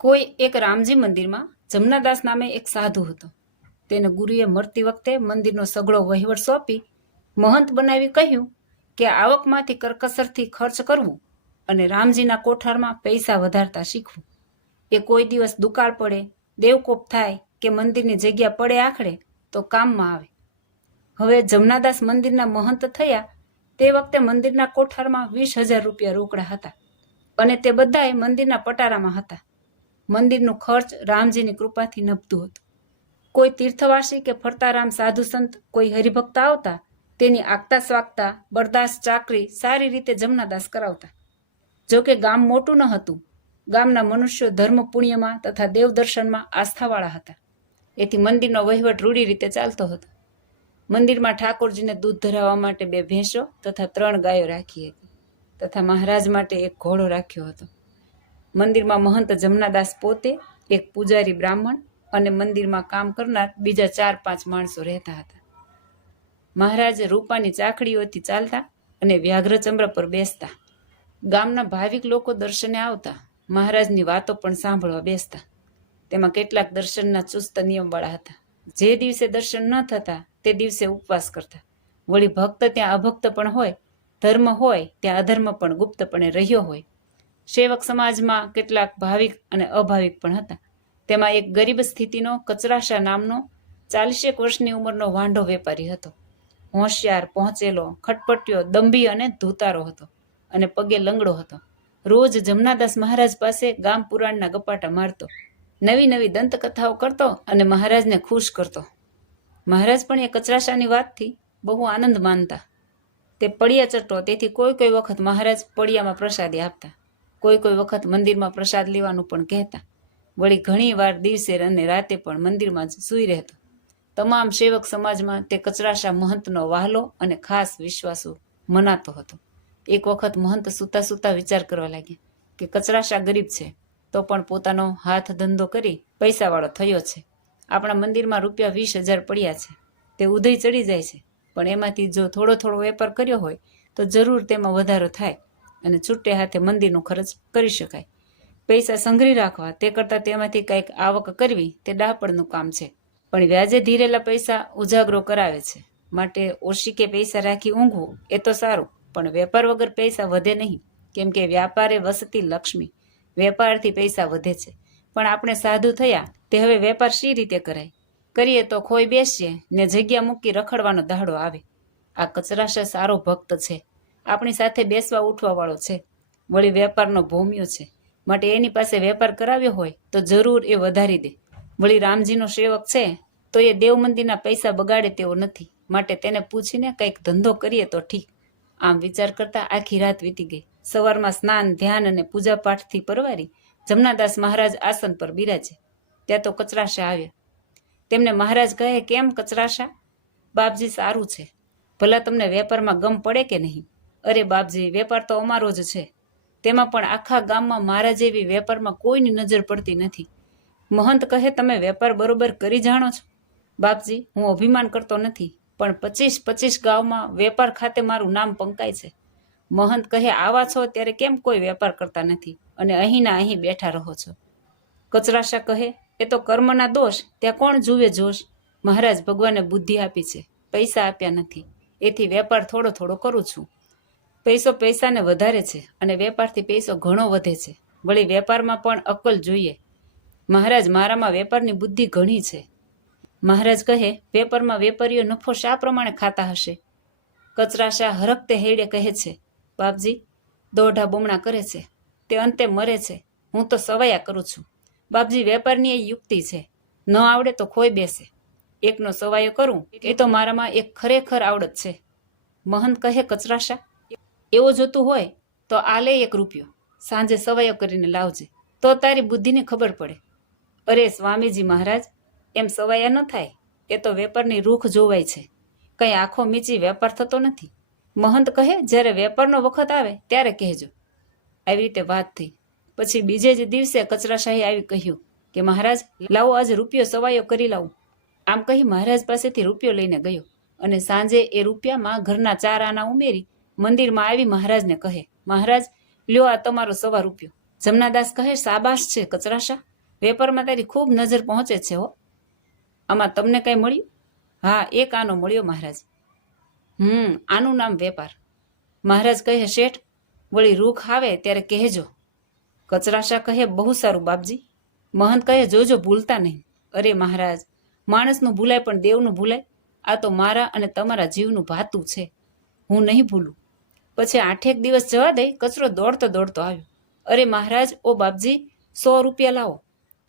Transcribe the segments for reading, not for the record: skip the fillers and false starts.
કોઈ એક રામજી મંદિરમાં જમનાદાસ નામે એક સાધુ હતો. તેને ગુરુએ મરતી વખતે મંદિરનો સઘળો વહીવટ સોંપી મહંત બનાવી કહ્યું કે આવકમાંથી કરકસરથી ખર્ચ કરવું અને રામજીના કોઠારમાં પૈસા વધારતા શીખવું. એ કોઈ દિવસ દુકાળ પડે, દેવકોપ થાય કે મંદિરની જગ્યા પડે આખડે તો કામમાં આવે. હવે જમનાદાસ મંદિરના મહંત થયા તે વખતે મંદિરના કોઠારમાં 20,000 રૂપિયા રોકડા હતા અને તે બધાય મંદિરના પટારામાં હતા. મંદિરનું ખર્ચ રામજીની કૃપાથી નભતું હતું. કોઈ તીર્થવાસી કે ફરતારામ સાધુ સંત કોઈ હરિભક્ત આવતા તેની આગતા સ્વાગતા બરદાસ્ત ચાકરી સારી રીતે જમનાદાસ કરાવતા. જોકે ગામ મોટું ન હતું. ગામના મનુષ્યો ધર્મ પુણ્યમાં તથા દેવદર્શનમાં આસ્થાવાળા હતા. એથી મંદિરનો વહીવટ રૂઢી રીતે ચાલતો હતો. મંદિરમાં ઠાકોરજીને દૂધ ધરાવવા માટે 2 ભેંસો તથા 3 ગાયો રાખી હતી તથા મહારાજ માટે એક ઘોડો રાખ્યો હતો. મંદિરમાં મહંત જમનાદાસ પોતે, એક પૂજારી બ્રાહ્મણ અને મંદિરમાં કામ કરનાર બીજા 4-5 માણસો રહેતા હતા. મહારાજ રૂપાની ચાકડીઓથી ચાલતા અને વ્યાઘ્રચંદ્ર પર બેસતા. ગામના ભાવિક લોકો દર્શને આવતા. મહારાજની વાતો પણ સાંભળવા બેસતા. તેમાં કેટલાક દર્શનના ચુસ્ત નિયમવાળા હતા. જે દિવસે દર્શન ન થતા તે દિવસે ઉપવાસ કરતા. વળી ભક્ત ત્યાં અભક્ત પણ હોય, ધર્મ હોય ત્યાં અધર્મ પણ ગુપ્તપણે રહ્યો હોય. સેવક સમાજમાં કેટલાક ભાવિક અને અભાવિક પણ હતા. તેમાં એક ગરીબ સ્થિતિનો કચરાશા નામનો 40 વર્ષની ઉંમરનો વાંઢો વેપારી હતો. હોશિયાર, પહોંચેલો, ખટપટ્યો, દંભી અને ધૂતારો હતો અને પગે લંગડો હતો. રોજ જમનાદાસ મહારાજ પાસે ગામ પુરાણના ગપાટા મારતો, નવી નવી દંતકથાઓ કરતો અને મહારાજને ખુશ કરતો. મહારાજ પણ એ કચરાશાની વાતથી બહુ આનંદ માનતા. તે પડિયા ચટો, તેથી કોઈ વખત મહારાજ પડિયામાં પ્રસાદી આપતા. કોઈ વખત મંદિરમાં પ્રસાદ લેવાનું પણ કહેતા. વળી ઘણી વાર દિવસે અને રાતે પણ મંદિરમાં જ સૂઈ રહેતો. તમામ સેવક સમાજમાં તે કચરાશા મહંતનો વહાલો અને ખાસ વિશ્વાસુ મનાતો હતો. એક વખત મહંત સૂતા સૂતા વિચાર કરવા લાગ્યા કે કચરાશા ગરીબ છે તો પણ પોતાનો હાથ ધંધો કરી પૈસાવાળો થયો છે. આપણા મંદિરમાં રૂપિયા 20,000 પડ્યા છે. તે ઉધઈ ચડી જાય છે, પણ એમાંથી જો થોડો વેપાર કર્યો હોય તો જરૂર તેમાં વધારો થાય અને છૂટે હાથે મંદિરનો ખર્ચ કરી શકાય. પૈસા સંઘરી રાખવા તે કરતાં તેમાંથી કંઈક આવક કરવી તે ડાપણનું કામ છે. પણ વ્યાજે ધીરેલા પૈસા ઉજાગરો કરાવે છે. માટે ઓશિકે પૈસા રાખી ઊંઘવું એ તો સારું, પણ વેપાર વગર પૈસા વધે નહીં. કેમ કે વ્યાપારે વસતી લક્ષ્મી. વેપારથી પૈસા વધે છે. પણ આપણે સાધુ થયા તે હવે વેપાર શી રીતે કરાય? કરીએ તો ખોઈ બેસીએ ને જગ્યા મૂકી રખડવાનો દાડો આવે. આ કચરાશા સારો ભક્ત છે. આપણી સાથે બેસવા ઉઠવા વાળો છે. વળી વેપારનો ભોમિયો છે. માટે એની પાસે વેપાર કરાવ્યો હોય તો જરૂર એ વધારી દે. વળી રામજીનો સેવક છે તો એ દેવ મંદિરના પૈસા બગાડે તેવો નથી. માટે તેને પૂછીને કંઈક ધંધો કરીએ તો ઠીક. આમ વિચાર કરતા આખી રાત વીતી ગઈ. સવારમાં સ્નાન, ધ્યાન અને પૂજાપાઠથી પરવારી જમનાદાસ મહારાજ આસન પર બિરાજે. ત્યાં તો કચરાશા આવ્યા. તેમને મહારાજ કહે, કેમ કચરાશા? બાપજી, સારું છે. ભલા તમને વેપારમાં ગમ પડે કે નહીં? અરે બાપજી, વેપાર તો અમારો જ છે. તેમાં પણ આખા ગામમાં મારા જેવી વેપારમાં કોઈની નજર પડતી નથી. મહંત કહે, તમે વેપાર બરોબર કરી જાણો છો? બાપજી, હું અભિમાન કરતો નથી, પણ 25 ગામમાં વેપાર ખાતે મારું નામ પંકાય છે. મહંત કહે, આવા છો ત્યારે કેમ કોઈ વેપાર કરતા નથી અને અહીંના અહીં બેઠા રહો છો? કચરાશા કહે, એ તો કર્મના દોષ, ત્યાં કોણ જુએ જોશ? મહારાજ ભગવાને બુદ્ધિ આપી છે, પૈસા આપ્યા નથી. એથી વેપાર થોડો કરું છું. પૈસો પૈસાને વધારે છે અને વેપારથી પૈસો ઘણો વધે છે. વળી વેપારમાં પણ અક્કલ જોઈએ. મહારાજ, મારામાં વેપારની બુદ્ધિ ઘણી છે. મહારાજ કહે, વેપારમાં વેપારીઓ નફો શા પ્રમાણે ખાતા હશે? કચરાશા હરખતે હેડે કહે છે, બાપજી, દોઢા બમણા કરે છે તે અંતે મરે છે. હું તો સવાયા કરું છું. બાપજી, વેપારની એ યુક્તિ છે. ન આવડે તો ખોઈ બેસે. એકનો સવાયો કરું એ તો મારામાં એક ખરેખર આવડત છે. મહંત કહે, કચરાશા, એવો જોતું હોય તો આ લે 1 રૂપિયો. સાંજે સવાયો કરીને લાવજે, તો તારી બુદ્ધિને ખબર પડે. અરે સ્વામીજી મહારાજ, એમ સવાયા ન થાય. એ તો વેપારની રૂખ જોવાય છે. કંઈ આંખો મીચી વેપાર થતો નથી. મહંત કહે, જ્યારે વેપારનો વખત આવે ત્યારે કહેજો. આવી રીતે વાત થઈ. પછી બીજે જ દિવસે કચરાશાહી આવી કહ્યું કે મહારાજ, લાવો આજે રૂપિયો સવાયો કરી લાવું. આમ કહી મહારાજ પાસેથી રૂપિયો લઈને ગયો અને સાંજે એ રૂપિયામાં ઘરના 4 આના ઉમેરી મંદિરમાં આવી મહારાજને કહે, મહારાજ, લ્યો આ તમારો 1.25 રૂપિયો. જમનાદાસ કહે, શાબાશ છે કચરાશા, વેપારમાં તારી ખૂબ નજર પહોંચે છે હો. આમાં તમને કઈ મળ્યું? હા, એક આનો મળ્યો મહારાજ. આનું નામ વેપાર. મહારાજ કહે, શેઠ વળી રૂખ આવે ત્યારે કહેજો. કચરાશા કહે, બહુ સારું બાપજી. મહંત કહે, જોજો ભૂલતા નહીં. અરે મહારાજ, માણસનું ભૂલાય પણ દેવનું ભૂલાય? આ તો મારા અને તમારા જીવનું ભાતું છે, હું નહીં ભૂલું. પછી 8 દિવસ જવા દઈ કચરો દોડતો દોડતો આવ્યો. અરે મહારાજ, ઓ બાપજી, 100 રૂપિયા લાવો,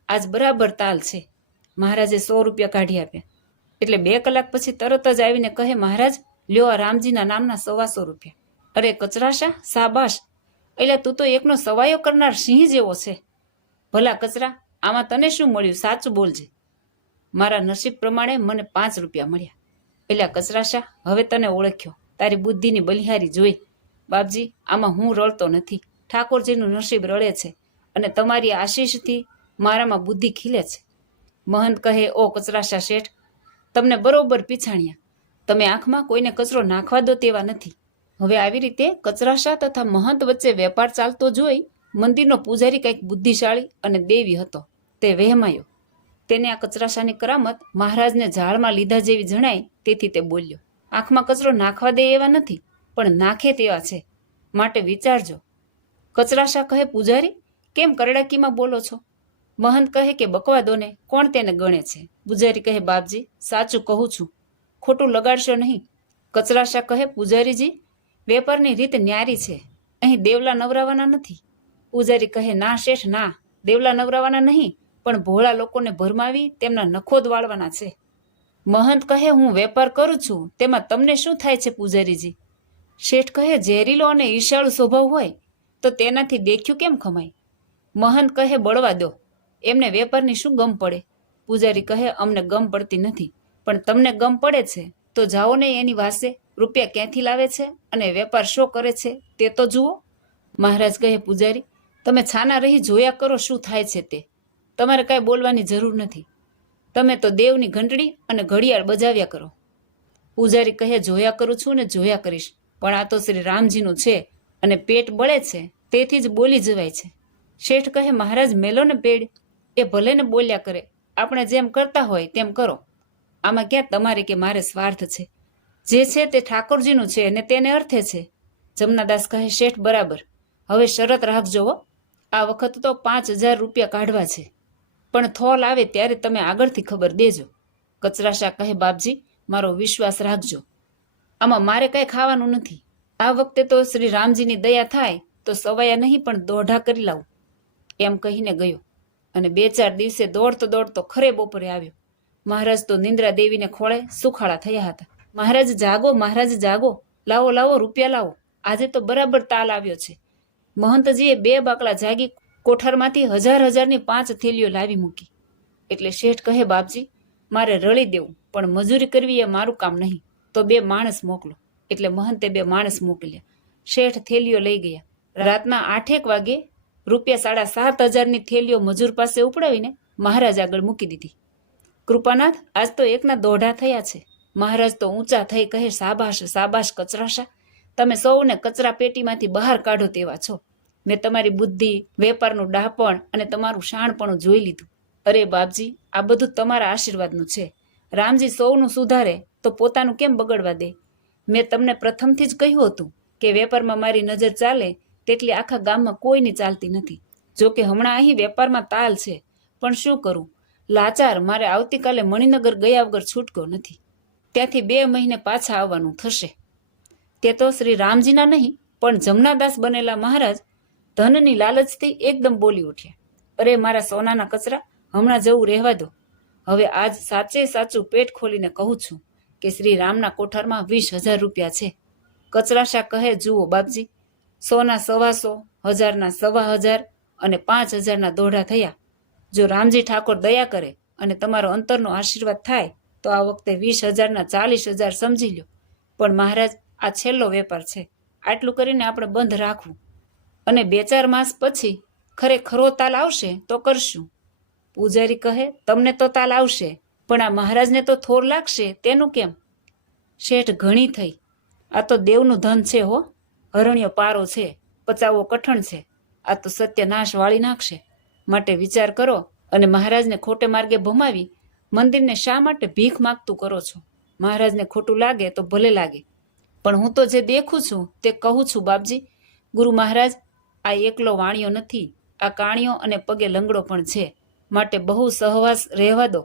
આજ બરાબર તાલ છે. મહારાજે 100 રૂપિયા કાઢી આપ્યા. એટલે 2 કલાક પછી તરત જ આવીને કહે, મહારાજ લ્યો આ રામજીના નામના 125 રૂપિયા. અરે કચરાશા, શાબાશ, એટલે તું તો એકનો સવાયો કરનાર સિંહ જેવો છે. ભલા કચરા, આમાં તને શું મળ્યું, સાચું બોલજે. મારા નસીબ પ્રમાણે મને 5 રૂપિયા મળ્યા. એટલે કચરાશા, હવે તને ઓળખ્યો, તારી બુદ્ધિની બલિહારી જોઈ. બાપજી, આમાં હું રળતો નથી, ઠાકોરજીનું નસીબ રળે છે અને તમારી આશીષથી મારામાં બુદ્ધિ ખીલે છે. મહંત કહે, ઓ કચરાશા શેઠ, તમને બરોબર પીછાણ્યા. તમે આંખમાં કોઈને કચરો નાખવા દો તેવા નથી. હવે આવી રીતે કચરાશા તથા મહંત વચ્ચે વેપાર ચાલતો જોઈ મંદિરનો પૂજારી કંઈક બુદ્ધિશાળી અને દેવી હતો. તે વહેમાયો. તેને આ કચરાશાની કરામત મહારાજને ઝાડમાં લીધા જેવી જણાય, તેથી તે બોલ્યો, આંખમાં કચરો નાખવા દે એવા નથી, પણ નાખે તેવા છે, માટે વિચારજો. કચરાશા કહે, પૂજારી કેમ કરડાકીમાં બોલો છો? મહંત કહે કે બકવા દો ને, કોણ તેને ગણે છે? પૂજારી કહે, બાપજી સાચું કહું છું, ખોટું લગાડશો નહીં. કચરાશા કહે, પૂજારીજી વેપારની રીત ન્યારી છે, અહીં દેવલા નવરાવાના નથી. પૂજારી કહે, ના શેઠ ના, દેવલા નવરાવાના નહીં, પણ ભોળા લોકોને ભરમાવી તેમના નખો વાળવાના છે. મહંત કહે, હું વેપાર કરું છું, તેમાં તમને શું થાય છે પૂજારીજી? શેઠ કહે, ઝેરીલો અને ઈર્ષાળુ સ્વભાવ હોય તો તેનાથી દેખ્યું કેમ ખમાય? મહંત કહે, બળવા દો, એમને વેપારની શું ગમ પડે? પૂજારી કહે, અમને ગમ પડતી નથી, પણ તમને ગમ પડે છે તો જાઓ ને એની વાસે, રૂપિયા ક્યાંથી લાવે છે અને વેપાર શો કરે છે તે તો જુઓ. મહારાજ કહે, પૂજારી તમે છાના રહી જોયા કરો શું થાય છે તે, તમારે કાંઈ બોલવાની જરૂર નથી. તમે તો દેવની ઘંટડી અને ઘડિયાળ બજાવ્યા કરો. પૂજારી કહે, જોયા કરું છું ને જોયા કરીશ, પણ આ તો શ્રી રામજીનું છે અને પેટ બળે છે, તેથી જ બોલી જવાય છે. શેઠ કહે, મહારાજ મેલો ને પેડ, એ ભલે ને બોલ્યા કરે, આપણે જેમ કરતા હોય તેમ કરો. આમાં ક્યાં તમારે કે મારે સ્વાર્થ છે? જે છે તે ઠાકોરજીનું છે અને તેને અર્થે છે. જમનાદાસ કહે, શેઠ બરાબર, હવે શરત રાખજો હો, આ વખત તો 5000 રૂપિયા કાઢવા છે, પણ થોલ આવે ત્યારે તમે આગળથી ખબર દેજો. કચરાશા કહે, બાપજી મારો વિશ્વાસ રાખજો, આમાં મારે કાંઈ ખાવાનું નથી. આ વખતે તો શ્રી રામજીની દયા થાય તો સવાયા નહીં પણ દોઢા કરી લાવું. એમ કહીને ગયો અને 2-4 દિવસે દોડતો દોડતો ખરે બપોરે આવ્યો. મહારાજ તો નિંદ્રા દેવીને ખોળે સુખાળા થયા હતા. મહારાજ જાગો, મહારાજ જાગો, લાવો લાવો રૂપિયા લાવો, આજે તો બરાબર તાલ આવ્યો છે. મહંતજીએ 2 બાકડા જાગી કોઠારમાંથી 1000-1000ની 5 થેલીઓ લાવી મૂકી. એટલે શેઠ કહે, બાપજી મારે રળી દેવું, પણ મજૂરી કરવી એ મારું કામ નહીં, તો 2 માણસ મોકલો. એટલે મહંતે 2 માણસ મોકલ્યા. શેઠ થેલીઓ લઈ ગયા. રાતના 8 વાગે રૂપિયા 7500ની થેલીઓ મજૂર પાસે ઉપડાવીને મહારાજ આગળ મૂકી દીધી. કૃપાનાથ, આજ તો એકના દોઢા થયા છે. મહારાજ તો ઊંચા થઈ કહે, શાબાશ શાબાશ કચરાશા, તમે સૌને કચરા પેટીમાંથી બહાર કાઢો તેવા છો. મેં તમારી બુદ્ધિ, વેપારનું ડાહપણ અને તમારું શાણપણું જોઈ લીધું. અરે બાપજી, આ બધું તમારા આશીર્વાદનું છે. રામજી સૌનું સુધારે તો પોતાનું કેમ બગડવા દે? મેં તમને પ્રથમથી જ કહ્યું હતું કે વેપારમાં મારી નજર ચાલે તેટલી આખા ગામમાં કોઈની ચાલતી નથી. જોકે હમણાં અહીં વેપારમાં તાલ છે, પણ શું કરું, લાચાર મારે આવતીકાલે મણિનગર ગયા વગર છૂટકો નથી. ત્યાંથી 2 મહિને પાછા આવવાનું થશે. તે તો શ્રી રામજીના નહીં, પણ જમનાદાસ બનેલા મહારાજ ધનની લાલચથી એકદમ બોલી ઉઠ્યા. અરે મારા સોનાના કચરા, હમણાં જવું રહેવા દો. હવે આજ સાચે સાચું પેટ ખોલીને કહું છું કે શ્રી રામના કોઠારમાં 20,000 રૂપિયા છે. કચરાશા કહે, જુઓ બાપજી, 100ના 125, 1000ના 15,000 અને 5000ના દોઢા થયા. જો રામજી ઠાકોર દયા કરે અને તમારો અંતરનો આશીર્વાદ થાય તો આ વખતે 20,000ના 40,000 સમજી લો. પણ મહારાજ, આ છેલ્લો વેપાર છે, આટલું કરીને આપણે બંધ રાખવું, અને 2-4 માસ પછી ખરેખરો તાલ આવશે તો કરશું. પૂજારી કહે, તમને તો તાલ આવશે, પણ આ મહારાજને તો થોર લાગશે, તેનું કેમ? શેઠ ઘણી થઈ, આ તો દેવનું ધન છે હો, હરણ્યો પારો છે, પચાવવો કઠણ છે. આ તો સત્યનાશ વાળી નાખશે. માટે વિચાર કરો અને મહારાજને ખોટે માર્ગે ભમાવી મંદિરને શા માટે ભીખ માગતું કરો છો? મહારાજને ખોટું લાગે તો ભલે લાગે, પણ હું તો જે દેખું છું તે કહું છું બાપજી. ગુરુ મહારાજ, આ એકલો વાણિયો નથી, આ કાણિયો અને પગે લંગડો પણ છે. માટે બહુ સહવાસ રહેવા દો.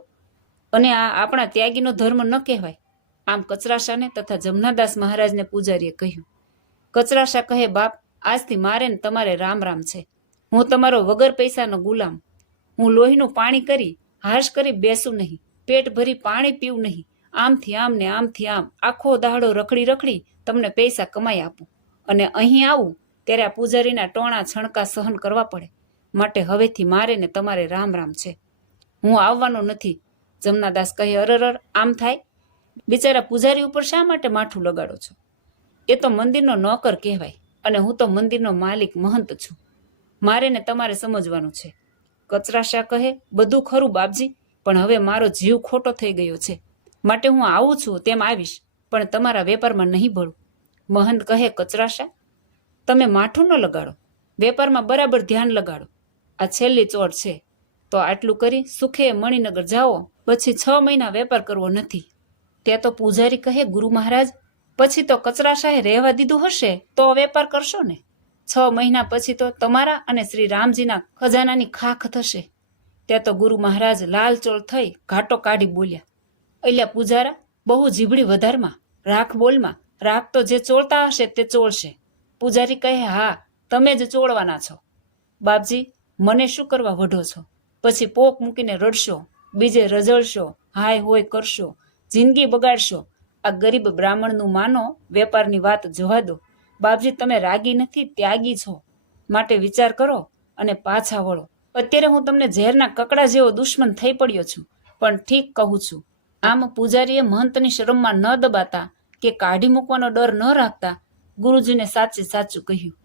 અને આ આપણા ત્યાગીનો ધર્મ ન કહેવાય. આમ કચરાશાને તથા જમનાદાસ મહારાજને પૂજારીએ કહ્યું. કચરાશા કહે, બાપ, આજથી મારે ને તમારે રામ રામ છે. હું તમારો વગર પૈસાનો ગુલામ. હું લોહીનું પાણી કરી હાશ કરી બેસું નહીં, પેટ ભરી પાણી પીવું નહીં. આમથી આમ ને આમથી આમ આખો દાડો રખડી રખડી તમને પૈસા કમાઈ આપું, અને અહીં આવું ત્યારે આ પૂજારીના ટોણા છણકા સહન કરવા પડે. માટે હવેથી મારે ને તમારે રામ રામ છે. હું આવવાનો નથી. જમનાદાસ કહે, અરર, આમ થાય? બિચારા પૂજારી ઉપર શા માટે માઠું લગાડો છો? એ તો મંદિરનો નોકર કહેવાય, અને હું તો મંદિરનો માલિક મહંત છું. મારે ને તમારે સમજવાનું છે. કચરાશા કહે, બધું ખરું બાપજી, પણ હવે મારો જીવ ખોટો થઈ ગયો છે. માટે હું આવું છું તેમ આવીશ, પણ તમારા વેપારમાં નહીં ભળું. મહંત કહે, કચરાશા, તમે માઠું ન લગાડો, વેપારમાં બરાબર ધ્યાન લગાડો. આ છેલ્લી ચોટ છે. તો આટલું કરી સુખે મણિનગર જાઓ, પછી 6 મહિના વેપાર કરવો નથી. ત્યાં તો પૂજારી કહે, ગુરુ મહારાજ, પછી તો કચરાશાએ રહેવા દીધું હશે તો વેપાર કરશો ને? 6 મહિના પછી તો તમારા અને શ્રી રામજીના ખજાનાની ખાખ થશે. ત્યાં તો ગુરુ મહારાજ લાલચોળ થઈ ઘાટો કાઢી બોલ્યા, અલ્યા પૂજારા, બહુ જીભડી વધારમાં, રાખ બોલમાં. રાખ તો જે ચોળતા હશે તે ચોળશે. પૂજારી કહે, હા, તમે જ ચોળવાના છો. બાપજી, મને શું કરવા વઢો છો? પછી પોક મૂકીને રડશો, બીજે રજળશો, હાય હોય કરશો, જિંદગી બગાડશો. આ ગરીબ બ્રાહ્મણનું માનો, વેપારની વાત જવા દો. બાપજી, તમે રાગી નથી, ત્યાગી છો. માટે વિચાર કરો અને પાછા વળો. અત્યારે હું તમને ઝેરના કકડા જેવો દુશ્મન થઈ પડ્યો છું, પણ ઠીક કહું છું. આમ પૂજારીએ મહંતની શરમમાં ન દબાતા કે કાઢી મૂકવાનો ડર ન રાખતા ગુરુજીને સાચે સાચું કહ્યું.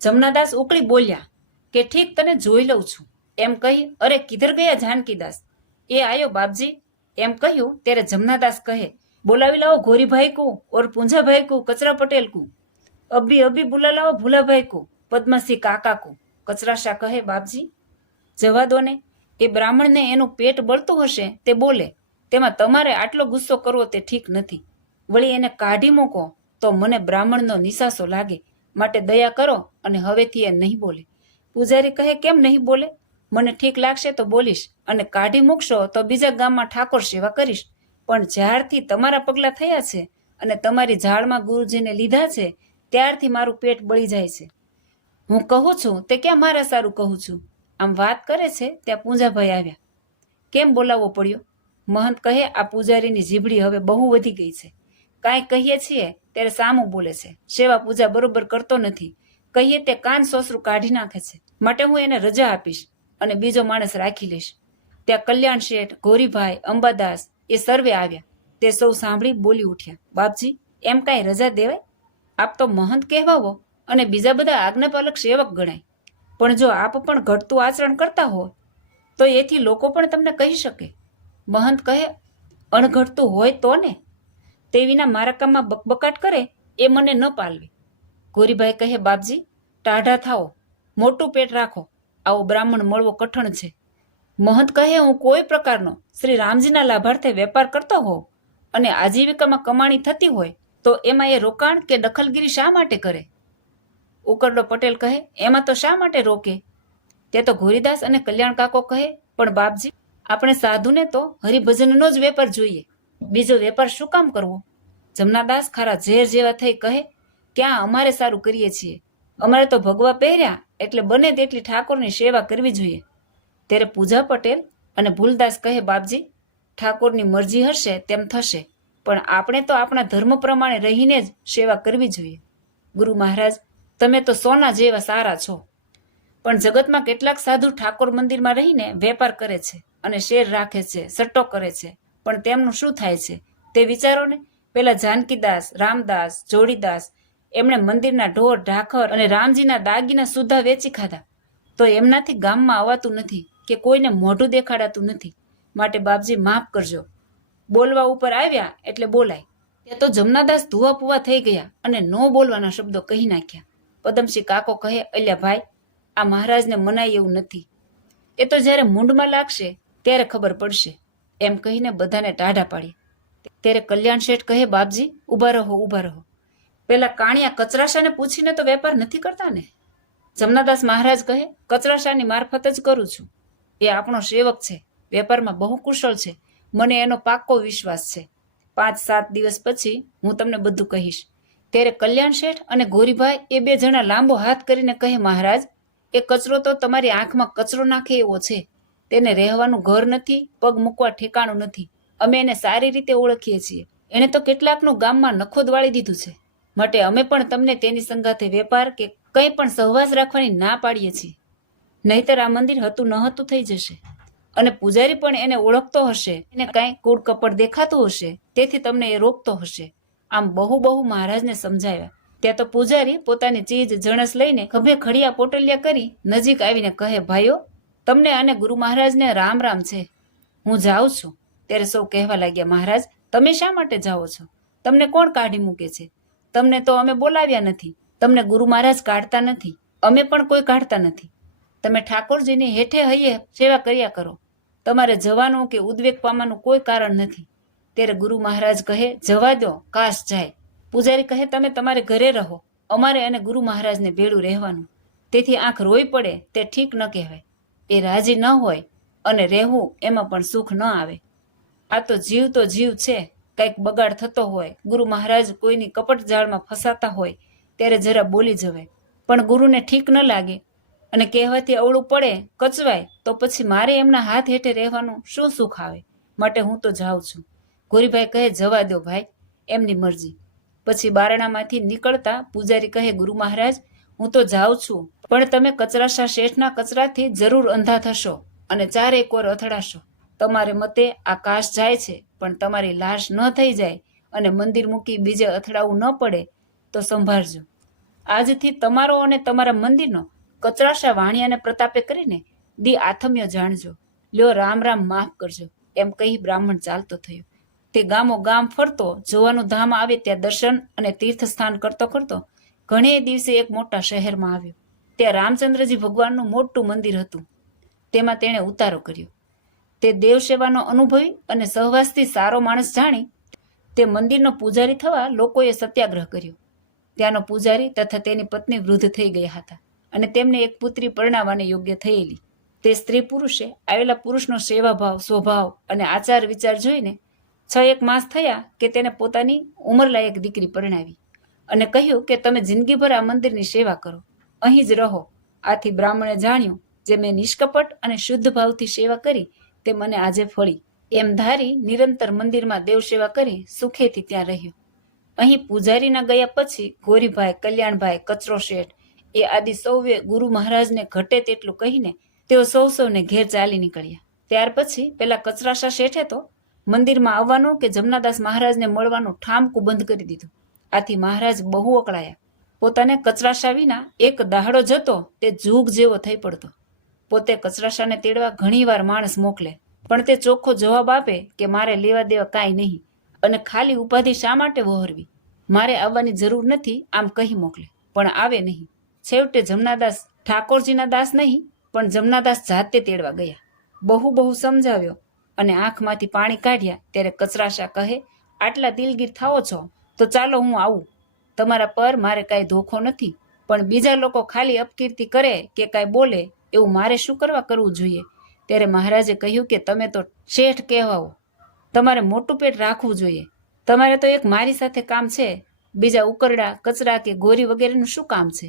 જમનાદાસ ઉકળી બોલ્યા કે ઠીક, તને જોઈ લઉં છું. એમ કહી, અરે કિધર ગયા જાનકીદાસ? એ આયો બાપજી. એમ કહ્યું ત્યારે જમનાદાસ કહે, બોલાવી લાવો ગોરીભાઈ કો ઓર પૂંજાભાઈ કો, કચરા પટેલ કો. અભી અભી બુલા લાવો ભૂલાભાઈ કો, પદ્મસિંહ કાકા કો. કચરાશા કહે, બાપજી, જવા દો ને. એ બ્રાહ્મણને એનું પેટ બળતું હશે તે બોલે, તેમાં તમારે આટલો ગુસ્સો કરવો તે ઠીક નથી. વળી એને કાઢી મૂકો તો મને બ્રાહ્મણનો નિસાસો લાગે. માટે દયા કરો અને હવેથી એ નહીં બોલે. પૂજારી કહે, કેમ નહીં બોલે? મને ઠીક લાગશે તો બોલીશ, અને કાઢી મૂકશો તો બીજા ગામમાં ઠાકોર સેવા કરીશ. પણ જ્યારથી તમારા પગલાં થયા છે અને તમારી ઝાડમાં ગુરુજીને લીધા છે, ત્યારથી મારું પેટ બળી જાય છે. હું કહું છું તે ક્યાં મારા સારું કહું છું? આમ વાત કરે છે ત્યાં પૂંજાભાઈ આવ્યા. કેમ બોલાવવો પડ્યો? મહંત કહે, આ પૂજારીની જીભડી હવે બહુ વધી ગઈ છે. કાંઈ કહીએ છીએ ત્યારે સામું બોલે છે. સેવા પૂજા બરોબર કરતો નથી. કહીએ તે કાન સોસરું કાઢી નાખે છે. માટે હું એને રજા આપીશ અને બીજો માણસ રાખી લઈશ. ત્યાં કલ્યાણ શેઠ, ગોરીભાઈ, અંબાદાસ એ સર્વે આવ્યા. તે સૌ સાંભળી બોલી ઉઠ્યા, બાપજી, એમ કાંઈ રજા દેવાય? આપ તો મહંત કહેવાવો અને બીજા બધા આજ્ઞાપાલક સેવક ગણાય. પણ જો આપ પણ ઘટતું આચરણ કરતા હો તો એથી લોકો પણ તમને કહી શકે. મહંત કહે, અણઘડતું હોય તો ને? તે વિના મારા કામમાં બકબકાટ કરે એ મને ન પાલવી. ગોરીભાઈ કહે, બાપજી, ટાઢા થાઓ, મોટું પેટ રાખો, આવો બ્રાહ્મણ મળવો કઠણ છે. મહંત કહે, હું કોઈ પ્રકારનો શ્રી રામજીના લાભાર્થે વેપાર કરતો હોઉં અને આજીવિકામાં કમાણી થતી હોય તો એમાં એ રોકાણ કે દખલગીરી શા માટે કરે? ઉકરડો પટેલ કહે, એમાં તો શા માટે રોકે? તે તો ગોરીદાસ અને કલ્યાણ કાકો કહે, પણ બાપજી, આપણે સાધુને તો હરિભજનનો જ વેપાર જોઈએ, બીજો વેપાર શું કામ કરવો? જમનાદાસ ખારા ઝેર જેવા થઈ કહે, ક્યાં અમારે સારું કરીએ છીએ? અમારે તો ભગવા પહેર્યા એટલે બને તેટલી ઠાકોરની સેવા કરવી જોઈએ. ત્યારે પૂજા પટેલ અને ભૂલદાસ કહે, બાપજી, ઠાકોરની મરજી હશે તેમ થશે, પણ આપણે તો આપણા ધર્મ પ્રમાણે રહીને જ સેવા કરવી જોઈએ. ગુરુ મહારાજ, તમે તો સોના જેવા સારા છો, પણ જગતમાં કેટલાક સાધુ ઠાકોર મંદિરમાં રહીને વેપાર કરે છે અને શેર રાખે છે, સટ્ટો કરે છે, પણ તેમનું શું થાય છે તે વિચારો ને. પેલા જાનકીદાસ, રામદાસ, જોડીદાસ, એમણે મંદિરના ઢોર ઢાખર અને રામજીના દાગીના સુદ્ધા વેચી ખાધા, તો એમનાથી ગામમાં આવવાતું નથી કે કોઈને મોઢું દેખાડાતું નથી. માટે બાપજી માફ કરજો. બોલવા ઉપર આવ્યા એટલે બોલાય. ત્યાં તો જમનાદાસ ધુવા પુવા થઈ ગયા અને નો બોલવાના શબ્દો કહી નાખ્યા. પદમસિંહ કાકો કહે, અલ્યા ભાઈ, આ મહારાજને મનાય એવું નથી. એ તો જ્યારે મૂંઢમાં લાગશે ત્યારે ખબર પડશે, એમ કહીને બધાને ટાઢા પાડી. ત્યારે કલ્યાણ શેઠ કહે, બાપજી ઊભા રહો, ઊભા રહો. પેલા કાણિયા કચરાશાને પૂછીને તો વેપાર નથી કરતા ને? જમનાદાસ મહારાજ કહે, કચરાશાની મારફત જ કરું છું. એ આપણો સેવક છે, વેપારમાં બહુ કુશળ છે, મને એનો પાક્કો વિશ્વાસ છે. 5-7 દિવસ પછી હું તમને બધું કહીશ. ત્યારે કલ્યાણ શેઠ અને ગોરીભાઈ એ બે જણા લાંબો હાથ કરીને કહે, મહારાજ એ કચરો તો તમારી આંખમાં કચરો નાખે એવો છે. તેને રહેવાનું ઘર નથી, પગ મૂકવા ઠેકાણું નથી. અમે એને સારી રીતે ઓળખીએ છીએ. એણે તો કેટલાકનું ગામમાં નખોદ વાળી દીધું છે. માટે અમે પણ તમને તેની સંગાથે વેપાર કે કંઈ પણ સહવાસ રાખવાની ના પાડીએ છીએ. નહીતર આ મંદિર હતું ન હતું થઈ જશે. અને પૂજારી પણ એને ઓળખતો હશે, એને કાંઈ કૂડ કપડ દેખાતું હશે, તેથી તમને એ રોકતો હશે. આમ બહુ મહારાજને સમજાવ્યા. ત્યાં તો પૂજારી પોતાની ચીજ જણસ લઈને ખભે ખડિયા પોટલિયા કરી નજીક આવીને કહે, ભાઈઓ તમને અને ગુરુ મહારાજને રામ રામ છે. હું જાઉં છું. ત્યારે સૌ કહેવા લાગ્યા, મહારાજ તમે શા માટે જાઓ છો? તમને કોણ કાઢી મૂકે છે? તમને તો અમે બોલાવ્યા નથી. તમને ગુરુ મહારાજ કાઢતા નથી, અમે પણ કોઈ કાઢતા નથી. તમે ઠાકોરજીની હેઠે હૈયે સેવા કર્યા કરો. તમારે જવાનું કે ઉદ્વેગ પામવાનું કોઈ કારણ નથી. ત્યારે ગુરુ મહારાજ કહે, જવા દો, કાશ જાય. પૂજારી કહે, તમે તમારે ઘરે રહો, અમારે અને ગુરુ મહારાજને ભેળું રહેવાનું. તેથી આંખ રોઈ પડે તે ઠીક ન કહેવાય. એ રાજી ન હોય અને રહેવું એમાં પણ સુખ ન આવે. આ તો જીવ છે. કંઈક બગાડ થતો હોય, ગુરુ મહારાજ કોઈની કપટ જાળમાં ફસાતા હોય ત્યારે જરા બોલી જવાય. પણ ગુરુને ઠીક ન લાગે અને કહેવાથી અવળું પડે, કચવાય, તો પછી મારે એમના હાથ હેઠે રહેવાનું શું સુખ આવે? માટે હું તો જાઉં છું. ગોરીભાઈ કહે, જવા દો ભાઈ, એમની મરજી. પછી બારણામાંથી નીકળતા પૂજારી કહે, ગુરુ મહારાજ હું તો જાઉં છું, પણ તમે કચરાશા શેઠના કચરાથી જરૂર અંધા થશો અને ચારે કોર અથડાશો. તમારે મતે આકાશ જાય છે, પણ તમારી લાશ ન થઈ જાય અને મંદિર મૂકી બીજે અથડાવું ન પડે તો સંભાળજો. આજથી તમારો અને તમારા મંદિરનો કચરાશા વાણિયાને પ્રતાપે કરીને દી આથમ્યો જાણજો. લ્યો રામ રામ, માફ કરજો. એમ કહી બ્રાહ્મણ ચાલતો થયો. તે ગામો ગામ ફરતો, જોવાનું ધામ આવે ત્યાં દર્શન અને તીર્થ સ્થાન કરતો કરતો ઘણે દિવસે એક મોટા શહેરમાં આવ્યો. ત્યાં રામચંદ્રજી ભગવાનનું મોટું મંદિર હતું. તેમાં તેણે ઉતારો કર્યો. તે દેવ સેવાનો અનુભવી અને સહવાસથી સારો માણસ જાણી તે મંદિરનો પૂજારી થવા લોકોએ સત્યાગ્રહ કર્યો. ત્યાંનો પૂજારી તથા તેની પત્ની વૃદ્ધ થઈ ગયા હતા અને તેમને એક પુત્રી પરણાવવાને યોગ્ય થયેલી. તે સ્ત્રી પુરુષે આવેલા પુરુષનો સેવાભાવ, સ્વભાવ અને આચાર વિચાર જોઈને 6-1 માસ થયા કે તેને પોતાની ઉંમરલાયક દીકરી પરણાવી અને કહ્યું કે તમે જિંદગીભર આ મંદિરની સેવા કરો, અહીં જ રહો. આથી બ્રાહ્મણે જાણ્યું, જે મેં નિષ્કપટ અને શુદ્ધ ભાવથી સેવા કરી તે મને આજે ફળી. એમ ધારી નિરંતર મંદિરમાં દેવ સેવા કરી સુખેથી ત્યાં રહ્યો. અહીં પૂજારીના ગયા પછી ગોરીભાઈ, કલ્યાણભાઈ, કચરો શેઠ એ આદિ સૌએ ગુરુ મહારાજને ઘટે તેટલું કહીને તેઓ સૌને ઘેર ચાલી નીકળ્યા. ત્યાર પછી પેલા કચરાશા શેઠે તો મંદિરમાં આવવાનું કે જમનાદાસ મહારાજને મળવાનું ઠામકું બંધ કરી દીધું. આથી મહારાજ બહુ અકળાયા. પોતાને કચરાશા વિના એક દાહડો જતો તે જુગ જેવો થઈ પડતો. પોતે કચરાશાને તેડવા ઘણીવાર માણસ મોકલે, પણ તે ચોખ્ખો જવાબ આપે કે મારે લેવા દેવા કાંઈ નહીં અને ખાલી ઉપાધિ શા માટે વહોરવી, મારે આવવાની જરૂર નથી, આમ કહી મોકલે, પણ આવે નહીં. છેવટે જમનાદાસ ઠાકોરજીના દાસ નહીં પણ જમનાદાસ જાતે તેડવા ગયા. બહુ સમજાવ્યો અને આંખમાંથી પાણી કાઢ્યા ત્યારે કચરાશા કહે, આટલા દિલગીર થાઓ છો તો ચાલો હું આવું. તમારા પર મારે કાંઈ ધોખો નથી, પણ બીજા લોકો ખાલી અપકીર્તિ કરે કે કાંઈ બોલે એવું મારે શું કરવા કરવું જોઈએ? ત્યારે મહારાજે કહ્યું કે તમે તો શેઠ કહેવાઓ, તમારે મોટું પેટ રાખવું જોઈએ. તમારે તો એક મારી સાથે કામ છે, બીજા ઉકરડા, કચરા કે ગોરી વગેરેનું શું કામ છે?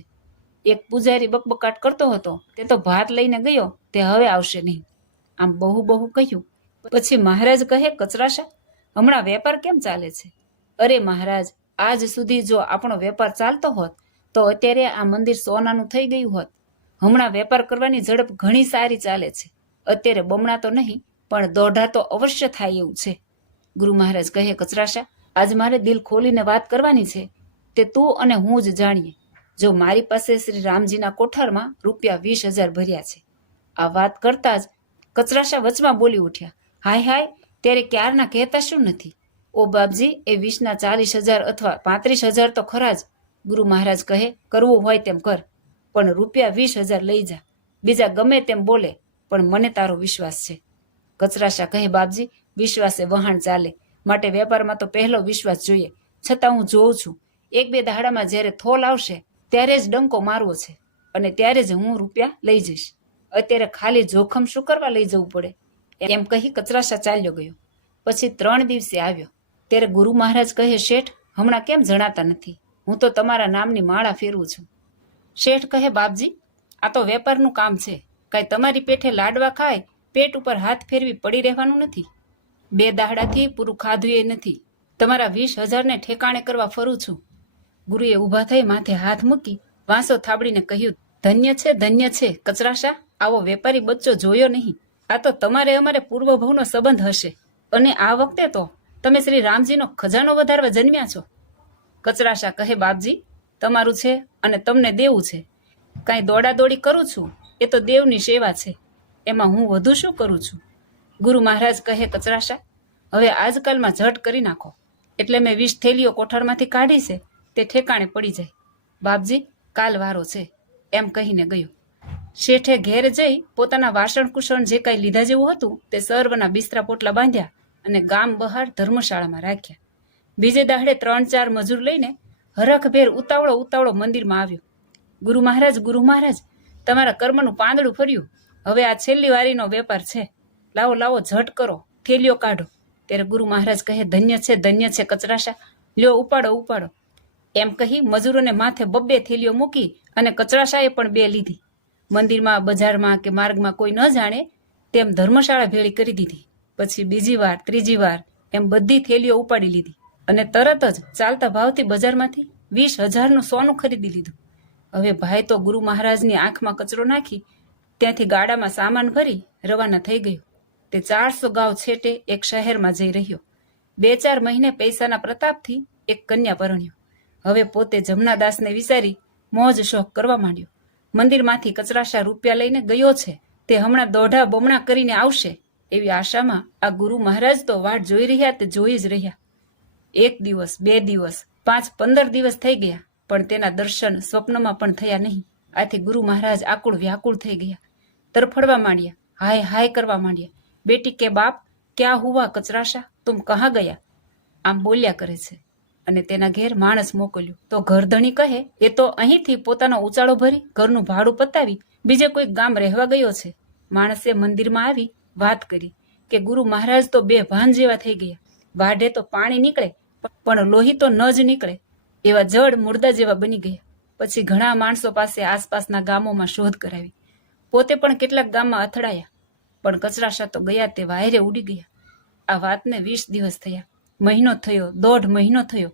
એક પૂજારી બકબકાટ કરતો હતો, તે તો ભાત લઈને ગયો, તે હવે આવશે નહીં. આમ બહુ કહ્યું. પછી મહારાજ કહે, કચરાશા હમણાં વેપાર કેમ ચાલે છે? અરે મહારાજ, આજ સુધી જો આપણો વેપાર ચાલતો હોત તો અત્યારે આ મંદિર સોનાનું થઈ ગયું હોત. હમણાં વેપાર કરવાની ઝડપ ઘણી સારી ચાલે છે. અત્યારે બમણા તો નહીં પણ દોઢા તો અવશ્ય થાય એવું છે. ગુરુ મહારાજ કહે, કચરાશા આજ મારે દિલ ખોલીને વાત કરવાની છે, તે તું અને હું જ જાણીએ. જો મારી પાસે શ્રી રામજીના કોઠારમાં ₹20,000 ભર્યા છે. આ વાત કરતા જ કચરાશા વચમાં બોલી ઉઠ્યા, હાય, ત્યારે ક્યારના કહેતા શું નથી? ઓ બાપજી, એ 20ના 40,000 અથવા 35,000 તો ખરા જ. ગુરુ મહારાજ કહે, કરવું હોય તેમ કર. પણ રૂપિયા 20,000 લઈ જા. બીજા ગમે તેમ બોલે, પણ મને તારો વિશ્વાસ છે. કચરાશા કહે, બાપજી, વિશ્વાસે વહાણ ચાલે, માટે વેપારમાં તો પહેલો વિશ્વાસ જોઈએ. છતાં હું જોઉં છું, 1-2 દાડામાં જ્યારે થોલ આવશે ત્યારે જ ડંકો મારવો છે, અને ત્યારે જ હું રૂપિયા લઈ જઈશ. અત્યારે ખાલી જોખમ શું કરવા લઈ જવું પડે? એમ કહી કચરાશા ચાલ્યો ગયો. પછી 3 દિવસે આવ્યો ત્યારે ગુરુ મહારાજ કહે, શેઠ, હમણાં કેમ જણાતા નથી? હું તો તમારા નામની માળા ફેરવું છું. શેઠ કહે, બાપજી, આ તો વેપારનું કામ છે. કાંઈ તમારી પેઠે લાડવા ખાય પેટ ઉપર હાથ ફેરવી પડી રહેવાનું નથી. 2 દાડાથી પૂરું ખાધું એ નથી. તમારા 20,000 ને ઠેકાણે કરવા ફરું છું. ગુરુએ ઊભા થઈ માથે હાથ મૂકી વાંસો થાબડીને કહ્યું, ધન્ય છે કચરાશા, આવો વેપારી બચ્ચો જોયો નહીં. આ તો તમારે અમારે પૂર્વભવનો સંબંધ હશે, અને આ વખતે તો તમે શ્રી રામજીનો ખજાનો વધારવા જન્મ્યા છો. કચરાશા કહે, બાપજી, તમારું છે અને તમને દેવું છે. કાંઈ દોડાદોડી કરું છું એ તો દેવની સેવા છે, એમાં હું વધુ શું કરું છું? ગુરુ મહારાજ કહે, કચરાશા, હવે આજકાલમાં ઝટ કરી નાખો, એટલે મેં 20 થેલીઓ કોઠારમાંથી કાઢી છે તે ઠેકાણે પડી જાય. બાપજી, કાલ વારો છે, એમ કહીને ગયો. શેઠે ઘેર જઈ પોતાના વાસણ કુસણ જે કાંઈ લીધા જેવું હતું તે સર્વના બિસ્તરા પોટલા બાંધ્યા અને ગામ બહાર ધર્મશાળામાં રાખ્યા. બીજે દાડે 3-4 મજૂર લઈને હરખભેર ઉતાવળો મંદિરમાં આવ્યો. ગુરુ મહારાજ, તમારા કર્મનું પાંદડું ફર્યું. હવે આ છેલ્લી વારીનો વેપાર છે. લાવો ઝટ કરો, થેલીઓ કાઢો. ત્યારે ગુરુ મહારાજ કહે, ધન્ય છે કચરાશા, લ્યો ઉપાડો. એમ કહી મજૂરોને માથે 2 થેલીઓ મૂકી અને કચરાશાએ પણ 2 લીધી. મંદિરમાં, બજારમાં કે માર્ગમાં કોઈ ન જાણે તેમ ધર્મશાળા ભેળી કરી દીધી. પછી બીજી વાર, ત્રીજી વાર એમ બધી થેલીઓ ઉપાડી લીધી અને તરત જ ચાલતા ભાવથી બજારમાંથી 20,000નું સોનું ખરીદી લીધું. હવે ભાઈ તો ગુરુ મહારાજની આંખમાં કચરો નાખી ત્યાંથી ગાડામાં સામાન ભરી રવાના થઈ ગયો. તે 400 ગાંવ છેટે એક શહેરમાં જઈ રહ્યો. 2-4 મહિને પૈસાના પ્રતાપથી એક કન્યા પરણ્યો. હવે પોતે જમનાદાસને વિચારી મોજ શોખ કરવા માંડ્યો. મંદિરમાંથી કચરાશા રૂપિયા લઈને ગયો છે, તે હમણાં દોઢા બમણા કરીને આવશે એવી આશામાં આ ગુરુ મહારાજ તો વાટ જોઈ રહ્યા તે જોઈ જ રહ્યા. 1 દિવસ, 2 દિવસ, 5-15 દિવસ થઈ ગયા, પણ તેના દર્શન સ્વપ્નમાં પણ થયા નહીં. આથી ગુરુ મહારાજ આકુળ વ્યાકુળ થઈ ગયા, તરફડવા માંડ્યા, હાય કરવા માંડ્યા. બેટી કે બાપ, ક્યાં હુઆ કચરાશા, તુમ કહા ગયા? આમ બોલ્યા કરે છે. અને તેના ઘેર માણસ મોકલ્યું તો ઘરધણી કહે, એ તો અહીંથી પોતાનો ઉચાળો ભરી ઘરનું ભાડું પતાવી બીજે કોઈ ગામ રહેવા ગયો છે. માણસે મંદિરમાં આવી વાત કરી કે ગુરુ મહારાજ તો બેભાન જેવા થઈ ગયા. વાઢે તો પાણી નીકળે પણ લોહી તો ન જ નીકળે એવા જડ મુર્દા જેવા બની ગયા. પછી ઘણા માણસો પાસે આસપાસના ગામોમાં શોધ કરાવી. પોતે પણ કેટલાક ગામમાં અથડાયા, પણ કચરાશા તો ગયા તે વાયરે ઉડી ગયા. આ વાતને 20 દિવસ થયા, મહિનો થયો, 1.5 મહિનો થયો.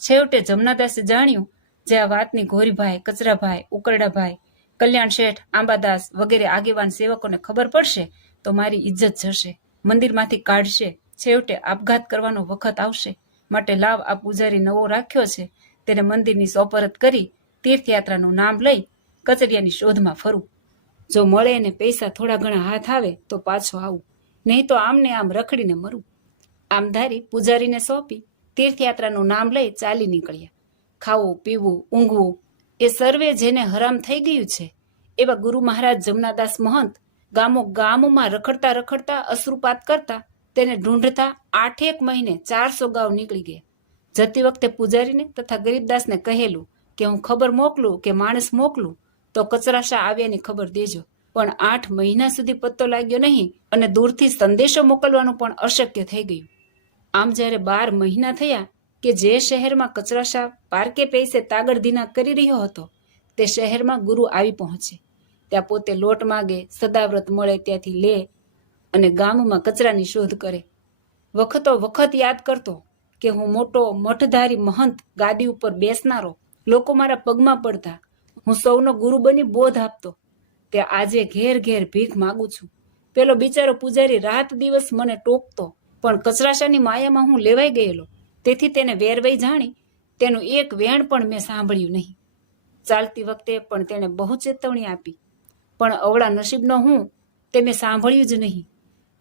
છેવટે જમનાદાસે જાણ્યું, જે આ વાતની ગોરીભાઈ, કચરાભાઈ, ઉકરડાભાઈ, કલ્યાણ શેઠ, આંબાદાસ વગેરે આગેવાન સેવકોને ખબર પડશે તો મારી ઇજ્જત જશે, મંદિરમાંથી કાઢશે, છેવટે આપઘાત કરવાનો વખત આવશે. માટે લાવ, આ પૂજારી નવો રાખ્યો છે તેને મંદિરની સોપરત કરી તીર્થયાત્રાનું નામ લઈ કચરિયાની શોધમાં ફરું. જો મળે ને પૈસા થોડા ઘણા હાથ આવે તો પાછો આવું, નહીં તો આમને આમ રખડીને મરું. આમ ધારી પૂજારીને સોંપી તીર્થયાત્રાનું નામ લઈ ચાલી નીકળ્યા. ખાવું, પીવું, ઊંઘવું એ સર્વે જેને હરામ થઈ ગયું છે એવા ગુરુ મહારાજ જમનાદાસ મહંત ગામોમાં રખડતા અશ્રુપાત કરતા તેને ઢૂંઢતા 8 મહિને 400 ગાંવ નીકળી ગયા. જતી વખતે પૂજારીને તથા ગરીબદાસને કહેલું કે હું ખબર મોકલું કે માણસ મોકલું તો કચરાશા આવ્યાની ખબર દેજો. પણ 8 મહિના સુધી પત્તો લાગ્યો નહીં અને દૂરથી સંદેશો મોકલવાનું પણ અશક્ય થઈ ગયું. આમ જ્યારે 12 મહિના થયા કે જે શહેરમાં કચરાશા પારકે પૈસે તાગડધીના કરી રહ્યો હતો તે શહેરમાં ગુરુ આવી પહોંચે. ત્યાં પોતે લોટ માગે, સદાવ્રત મળે ત્યાંથી લે અને ગામમાં કચરાની શોધ કરે. વખતો વખત યાદ કરતો કે હું મોટો મઠધારી મહંત, ગાદી ઉપર બેસનારો, લોકો મારા પગમાં પડતા, હું સૌનો ગુરુ બની બોધ આપતો, તે આજે ઘેર ઘેર ભીખ માગું છું. પેલો બિચારો પૂજારી રાત દિવસ મને ટોકતો, પણ કચરાશાની માયામાં હું લેવાઈ ગયેલો, તેથી તેને વેરવાઈ જાણી તેનું એક વેણ પણ મેં સાંભળ્યું નહીં. ચાલતી વખતે પણ તેણે બહુ ચેતવણી આપી, પણ અવળા નસીબનો હું તે મેં સાંભળ્યું જ નહીં.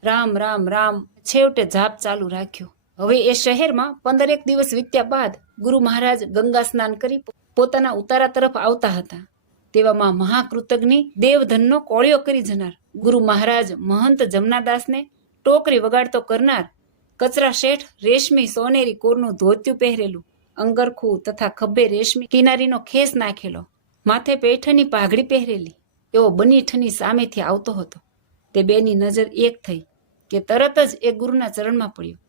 રામ રામ રામ છેવટે જાપ ચાલુ રાખ્યો. હવે એ શહેરમાં 15 દિવસ વીત્યા બાદ ગુરુ મહારાજ ગંગા સ્નાન કરી પોતાના ઉતારા તરફ આવતા હતા. તેવામાં મહાકૃતજ્ઞ દેવધનનો કોળિયો કરી જનાર ગુરુ મહારાજ મહંત જમનાદાસને ટોકરી વગાડતો કરનાર, કચરા શેઠ રેશમી સોનેરી કોરનું ધોતિયું પહેરેલું, અંગરખું તથા ખભે રેશમી કિનારીનો ખેસ નાખેલો, માથે પેઠની પાઘડી પહેરેલી એવો બનીઠની સામેથી આવતો હતો. તે બેની નજર એક થઈ કે તરત જ એ ગુરુના ચરણમાં પડ્યો.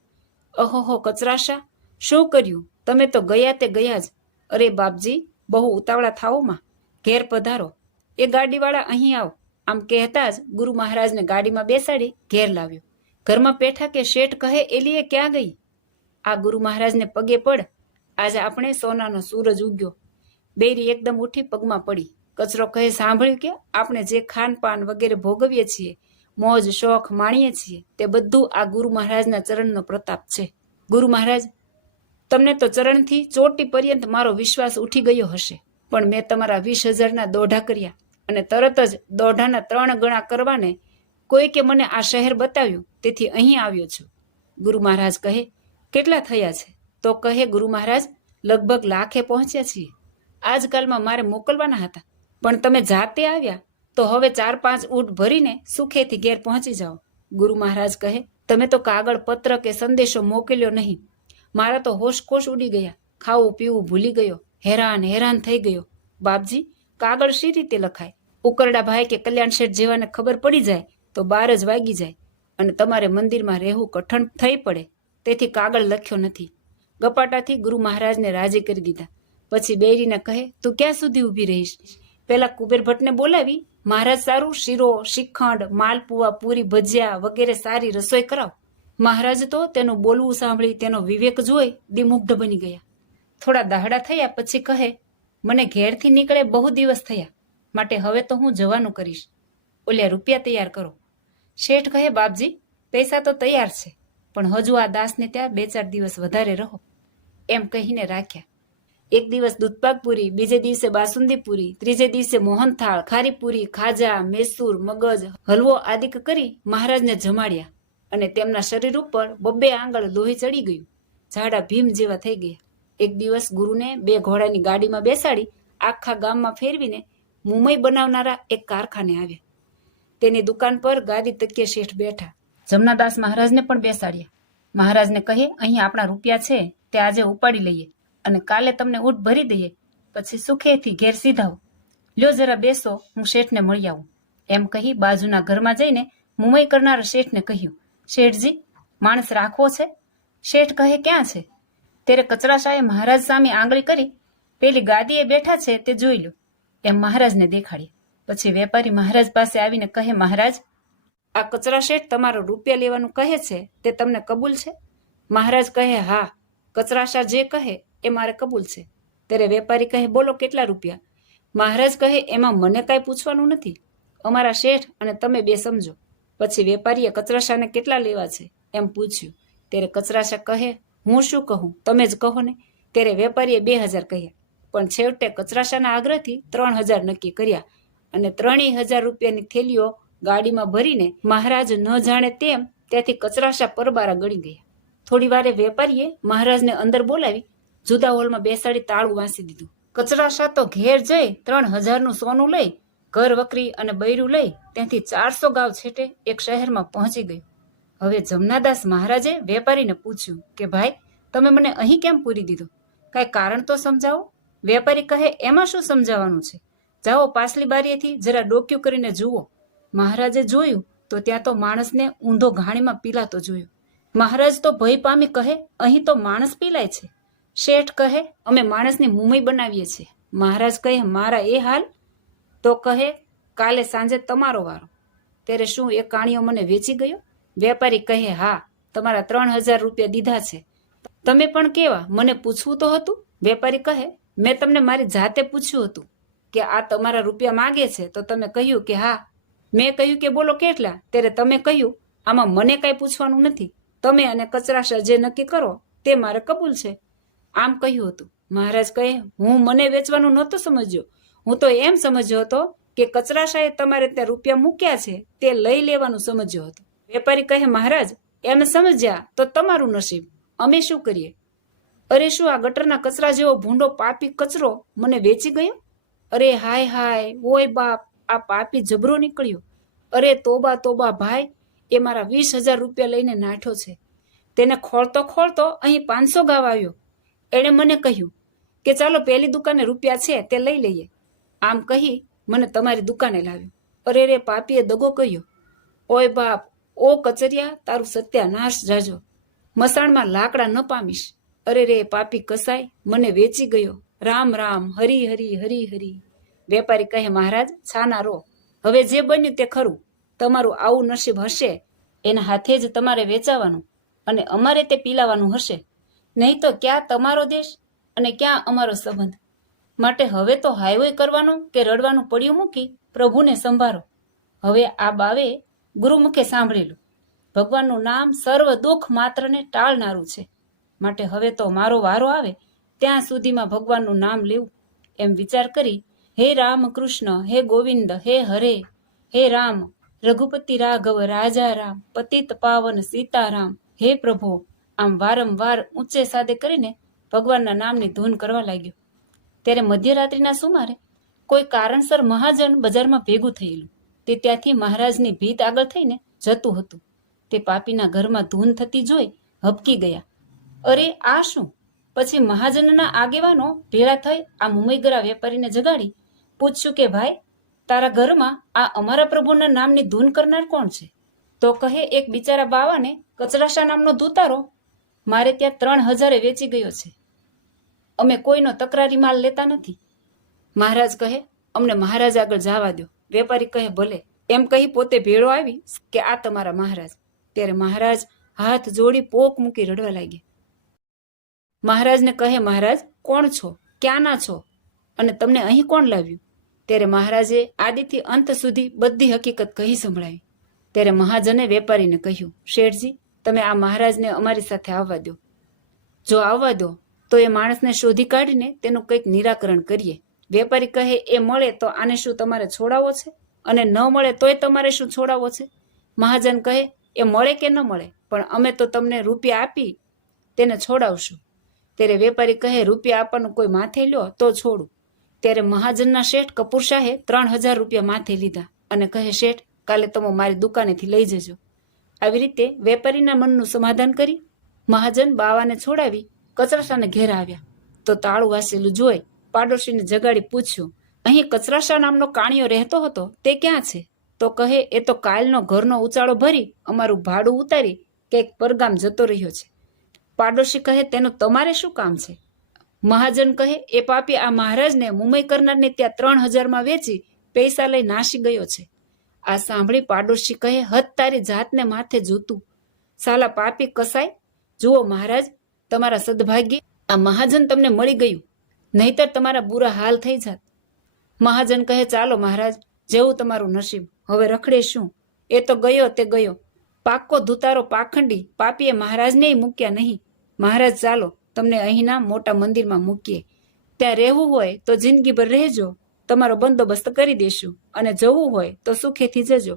અહોહો કચરાશા, શું કર્યું? તમે તો ગયા તે ગયા જ. અરે બાપજી, બહુ ઉતાવળા થાઓમાં, ઘેર પધારો. એ ગાડીવાળા અહીં આવ. આમ કહેતા જ ગુરુ મહારાજને ગાડીમાં બેસાડી ઘેર લાવ્યો. ઘરમાં પેઠા કે શેઠ કહે એલીએ ક્યાં ગઈ? આ ગુરુ મહારાજને પગે પડ, આજે આપણે સોનાનો સૂરજ ઉગ્યો. બેરી એકદમ ઉઠી પગમાં પડી. કચરો કહે સાંભળ્યું કે આપણે જે ખાનપાન વગેરે ભોગવીએ છીએ, મોજ શોખ માણીએ છીએ, તે બધું આ ગુરુ મહારાજના ચરણનો પ્રતાપ છે. ગુરુ મહારાજ, તમને તો ચરણથી ચોટી પર્યંત મારો વિશ્વાસ ઉઠી ગયો હશે, પણ મેં તમારા 20,000ના દોઢા કર્યા અને તરત જ દોઢાના 3 ગણા કરવાને કોઈકે મને આ શહેર બતાવ્યું, તેથી અહીં આવ્યો છું. ગુરુ મહારાજ કહે કેટલા થયા છે? તો કહે ગુરુ મહારાજ, લગભગ લાખે પહોંચ્યા છીએ. આજકાલમાં મારે મોકલવાના હતા, પણ તમે જાતે આવ્યા તો હવે 4-5 ઊંટ ભરીને સુખેથી ઘેર પહોંચી જાઓ. ગુરુ મહારાજ કહે તમે તો કાગળ પત્ર કે સંદેશો મોકલ્યો નહીં. મારા તો હોશકોશ ઉડી ગયા, ખાવું પીવું ભૂલી ગયો, હેરાન થઈ ગયો. બાપજી, કાગળ શી રીતે લખાય? ઉકરડા ભાઈ કે કલ્યાણ શેઠ જેવાને ખબર પડી જાય તો 12 જ વાગી જાય અને તમારે મંદિરમાં રહેવું કઠણ થઈ પડે, તેથી કાગળ લખ્યો નથી. ગપાટાથી ગુરુ મહારાજને રાજી કરી દીધા. પછી બેરીને કહે તું ક્યાં સુધી ઊભી રહીશ? પેલા કુબેર ભટ્ટને બોલાવી મહારાજ સારું શીરો, શ્રીખંડ, માલપુઆ, પૂરી, ભજીયા વગેરે સારી રસોઈ કરાવ. મહારાજ તો તેનું બોલવું સાંભળી તેનો વિવેક જોઈ દિમુગ્ધ બની ગયા. થોડા દાહડા થયા પછી કહે મને ઘેરથી નીકળે બહુ દિવસ થયા, માટે હવે તો હું જવાનું કરીશ. ઓલ્યા રૂપિયા તૈયાર કરો. શેઠ કહે બાપજી, પૈસા તો તૈયાર છે, પણ હજુ આ દાસને ત્યાં 2-4 દિવસ વધારે રહો. એમ કહીને રાખ્યા. એક દિવસ દૂધપાક પૂરી, બીજે દિવસે બાસુંદી પૂરી, ત્રીજે દિવસે મોહનથાળ, ખારી પૂરી, ખાજા, મેસૂર, મગજ, હલવો આદિક કરી મહારાજને જમાડ્યા અને તેમના શરીર ઉપર 2 આંગળ લોહી ચડી ગયું. ઝાડા ભીમ જેવા થઈ ગયા. એક દિવસ ગુરુને 2 ઘોડાની ગાડીમાં બેસાડી આખા ગામમાં ફેરવીને મુંબઈ બનાવનારા એક કારખાને આવ્યા. તેની દુકાન પર ગાદી તકીએ શેઠ બેઠા. જમનાદાસ મહારાજને પણ બેસાડ્યા. મહારાજને કહે અહીં આપણા રૂપિયા છે તે આજે ઉપાડી લઈએ અને કાલે તમને ઊંટ ભરી દઈએ, પછી સુખેથી ઘેર સીધાઓ. લ્યો જરા બેસો, હું શેઠને મળી આવું. એમ કહી બાજુના ઘરમાં જઈને મુંબઈ કરનારા શેઠને કહ્યું, શેઠજી, માણસ રાખવો છે? શેઠ કહે ક્યાં છે? ત્યારે કચરાશાએ મહારાજ સામે આંગળી કરી પેલી ગાદીએ બેઠા છે તે જોઈ લો. એમ મહારાજને દેખાડી. પછી વેપારી મહારાજ પાસે આવીને કહે મહારાજ, આ કચરા શેઠ તમારો રૂપિયા લેવાનું કહે છે તે તમને કબૂલ છે? મહારાજ કહે હા, કચરાશા જે કહે એ મારે કબૂલ છે. ત્યારે વેપારી કહે બોલો કેટલા રૂપિયા? મહારાજ કહે એમાં મને કાંઈ પૂછવાનું નથી, અમારા શેઠ અને તમે 2 સમજો. પછી વેપારીએ કચરાશાને કેટલા લેવા છે એમ પૂછ્યું. ત્યારે કચરાશા કહે હું શું કહું, તમે જ કહો ને. ત્યારે વેપારીએ 2,000 કહ્યા, પણ છેવટે કચરાશાના આગ્રહથી 3,000 નક્કી કર્યા અને 3,000 રૂપિયાની થેલીઓ ગાડીમાં ભરીને મહારાજ ન જાણે તેમ ત્યાંથી કચરાશા પરબારા ગળી ગયા. થોડી વારે વેપારીએ મહારાજને અંદર બોલાવી જુદા હોલમાં બેસાડી તાળું વાંસી દીધું. કચરાશા તો ઘેર જઈ 3,000નું સોનું લઈ, ઘર વકરી અને બૈરું લઈ ત્યાંથી 400 ગાવ છેટે એક શહેરમાં પહોંચી ગયું. હવે જમનાદાસ મહારાજે વેપારીને પૂછ્યું કે ભાઈ, તમે મને અહીં કેમ પૂરી દીધો? કાંઈ કારણ તો સમજાવો. વેપારી કહે એમાં શું સમજાવવાનું છે, જાઓ પાછલી બારીએથી જરા ડોક્યું કરીને જુઓ. મહારાજે જોયું તો ત્યાં તો માણસને ઊંધો ઘાણીમાં પીલાતો જોયો. મહારાજ તો ભય પામી કહે અહીં તો માણસ પીલાય છે. શેઠ કહે અમે માણસની મુંબઈ બનાવીએ છીએ. મહારાજ કહે મારા એ હાલ? તો કહે કાલે સાંજે તમારો વારો. ત્યારે શું એ કાણિયો મને વેચી ગયો? વેપારી કહે હા, તમારા 3,000 રૂપિયા દીધા છે. તમે પણ કેવા, મને પૂછવું તો હતું. વેપારી કહે મેં તમને મારી જાતે પૂછ્યું હતું કે આ તમારા રૂપિયા માગે છે તો તમે કહ્યું કે હા. મેં કહ્યું કે બોલો કેટલા? ત્યારે તમે કહ્યું આમાં મને કાંઈ પૂછવાનું નથી, તમે અને કચરાશા જે નક્કી કરો તે મારે કબૂલ છે. આમ કહ્યું હતું. મહારાજ કહે હું મને વેચવાનું નહોતો સમજ્યો, હું તો એમ સમજ્યો હતો કે કચરાશાએ તમારે ત્યાં રૂપિયા મૂક્યા છે તે લઈ લેવાનું સમજ્યો હતો. વેપારી કહે મહારાજ એમ સમજ્યા તો તમારું નસીબ, અમે શું કરીએ? અરે શું આ ગટરના કચરા જેવો ભૂંડો પાપી કચરો મને વેચી ગયો? અરે હાય હાય, ઓય બાપ, આ પાપી જબરો નીકળ્યો. અરે તોબા તોબા ભાઈ, એ મારા 20,000 રૂપિયા લઈને નાઠો છે. તેને ખોળતો ખોળતો અહીં 500 ગાવ આવ્યો. એણે મને કહ્યું કે ચાલો પહેલી દુકાને રૂપિયા છે તે લઈ લઈએ. આમ કહી મને તમારી દુકાને લાવ્યો. અરે રે, પાપીએ દગો કર્યો. ઓય બાપ, ઓ કચરિયા, તારું સત્યાનાશ જાજો. મસાણમાં લાકડા ન પામીશ. અરે રે પાપી કસાય, મને વેચી ગયો. રામ રામ, હરી હરી હરી હરી. વેપારી કહે, મહારાજ છાના રો, હવે જે બન્યું તે ખરું. તમારું આવું નસીબ હશે એના હાથે જ તમારે વેચાવાનું અને અમારે તે પીલાવાનું હશે. નહીં તો ક્યાં તમારો દેશ અને ક્યાં અમારો સંબંધ. માટે હવે તો હાઈવે કરવાનું કે રડવાનું પડ્યું મૂકી પ્રભુને સંભાળો. હવે આ બાવે ગુરુમુખે સાંભળેલું, ભગવાનનું નામ સર્વ દુઃખ માત્રને ટાળનારું છે. માટે હવે તો મારો વારો આવે ત્યાં સુધીમાં ભગવાનનું નામ લેવું. એમ વિચાર કરી, હે રામ કૃષ્ણ, હે ગોવિંદ, હે હરે, હે રામ, રઘુપતિ રાઘવ, રાજા રામ, પતિત પાવન સીતારામ, હે પ્રભુ, આમ વારંવાર ઊંચે સાદે કરીને ભગવાનના નામની ધૂન કરવા લાગ્યો. ત્યારે મધ્યરાત્રિના સુમારે કોઈ કારણસર મહાજન બજારમાં ભેગું થયેલું. તે ત્યાંથી મહારાજની ભીત આગળ થઈને જતું હતું. તે પાપીના ઘરમાં ધૂન થતી જોઈ હબકી ગયા. અરે આ શું? પછી મહાજનના આગેવાનો ભેળા થઈ આ મુંબઈગરા વેપારીને જગાડી પૂછ્યું કે ભાઈ, તારા ઘરમાં આ અમારા પ્રભુના નામની ધૂન કરનાર કોણ છે? તો કહે, એક બિચારા બાવાને કચરાશા નામનો દૂતારો મારે ત્યાં 3,000 વેચી ગયો છે. અમે કોઈનો તકરારી માલ લેતા નથી. મહારાજ કહે, અમને મહારાજ આગળ જવા દો. વેપારી કહે, ભલે. એમ કહી પોતે ભેળો આવી કે આ તમારા મહારાજ. ત્યારે મહારાજ હાથ જોડી પોક મૂકી રડવા લાગ્યા. મહારાજને કહે, મહારાજ કોણ છો, ક્યાંના છો અને તમને અહીં કોણ લાવ્યું? ત્યારે મહારાજે આદિથી અંત સુધી બધી હકીકત કહી સંભળાવી. ત્યારે મહાજને વેપારીને કહ્યું, શેઠજી, તમે આ મહારાજને અમારી સાથે આવવા દો. જો આવવા દો તો એ માણસને શોધી કાઢીને તેનું કંઈક નિરાકરણ કરીએ. વેપારી કહે, એ મળે તો આને શું તમારે છોડાવવો છે? અને ન મળે તોય તમારે શું છોડાવવો છે? મહાજન કહે, એ મળે કે ન મળે, પણ અમે તો તમને રૂપિયા આપી તેને છોડાવશું. ત્યારે વેપારી કહે, રૂપિયા આપવાનું કોઈ માથે લ્યો તો છોડું. ત્યારે મહાજનના શેઠ કપૂર શાહે 3,000 રૂપિયા માથે લીધા અને કહે, શેઠ, કાલે તમે મારી દુકાનેથી લઈ જજો. આવી રીતે વેપારીના મનનું સમાધાન કરી મહાજન બાવાને છોડાવી કચરાશાને ઘેર આવ્યા. તો તાળું વાસેલું જોઈ પાડોશીને જગાડી પૂછ્યું, અહીં કચરાશા નામનો કાણિયો રહેતો હતો તે ક્યાં છે? તો કહે, એ તો કાલનો ઘરનો ઉચાળો ભરી અમારું ભાડું ઉતારી કંઈક પરગામ જતો રહ્યો છે. પાડોશી કહે, તેનું તમારે શું કામ છે? મહાજન કહે, એ પાપી આ મહારાજને મુંબઈ કરનારને ત્યાં 3,000 વેચી પૈસા લઈ નાસી ગયો છે. આ સાંભળી પાડોશી કહે, હદ તારી જાતને માથે જૂતું. સાલા પાપી કસાય, જુઓ મહારાજ, તમારા સદભાગ્ય આ મહાજન તમને મળી ગયું, નહીતર તમારા બુરા હાલ થઈ જાત. મહાજન કહે, ચાલો મહારાજ, જેવું તમારું નસીબ, હવે રખડે શું? એ તો ગયો તે ગયો. પાક્કો ધુતારો પાખંડી પાપીએ મહારાજને મૂક્યા નહીં. મહારાજ ચાલો, તમને અહીંના મોટા મંદિરમાં મૂકીએ. ત્યાં રહેવું હોય તો જિંદગીભર રહેજો, તમારો બંદોબસ્ત કરી દેશું, અને જવું હોય તો સુખેથી જજો.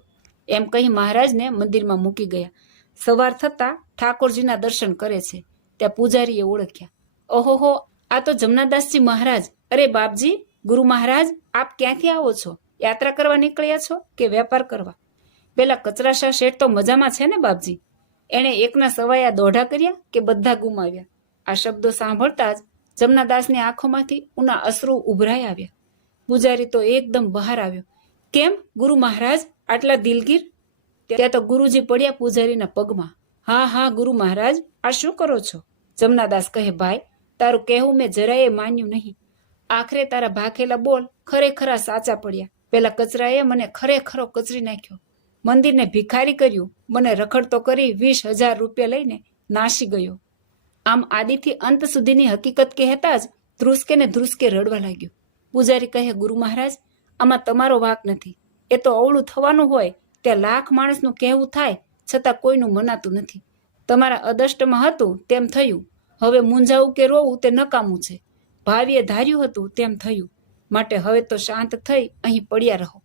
એમ કહી મહારાજને મંદિરમાં મૂકી ગયા. સવાર થતાં ઠાકોરજીના દર્શન કરે છે. ત્યાં પૂજારીએ ઓળખ્યા. ઓહોહો, આ તો જમનાદાસજી મહારાજ. અરે બાપજી, ગુરુ મહારાજ, આપ ક્યાંથી આવો છો? યાત્રા કરવા નીકળ્યા છો કે વેપાર કરવા? પેલા કચરાશા શેઠ તો મજામાં છે ને બાપજી? એણે એકના સવાયા દોઢા કર્યા કે બધા ગુમાવ્યા? આ શબ્દો સાંભળતા જ જમનાદાસની આંખોમાંથી ઉના અશ્રુ ઉભરાઈ આવ્યા. પૂજારી તો એકદમ બહાર આવ્યો. કેમ ગુરુ મહારાજ આટલા દિલગીર? ત્યાં તો ગુરુજી પડ્યા પૂજારીના પગમાં. હા હા ગુરુ મહારાજ, આ શું કરો છો? જમનાદાસ કહે, ભાઈ, તારું કહેવું મેં જરાયે માન્યું નહીં. આખરે તારા ભાખેલા બોલ ખરેખરા સાચા પડ્યા. પેલા કચરાએ મને ખરેખરો કચરી નાખ્યો, મંદિરને ભિખારી કર્યું, મને રખડતો કરી 20,000 રૂપિયા લઈને નાસી ગયો. આમ આદિથી અંત સુધીની હકીકત કહેતા જ ધ્રુસકે ને ધ્રુસકે રડવા લાગ્યો. પૂજારી કહે, ગુરુ મહારાજ, આમાં તમારો વાંક નથી. એ તો અવળું થવાનું હોય ત્યાં લાખ માણસનું કહેવું થાય છતાં કોઈનું મનાતું નથી. તમારા અદષ્ટમાં હતું તેમ થયું, હવે મૂંઝાવું કે રોવું તે નકામું છે. ભાવીએ ધાર્યું હતું તેમ થયું, માટે હવે તો શાંત થઈ અહીં પડ્યા રહો.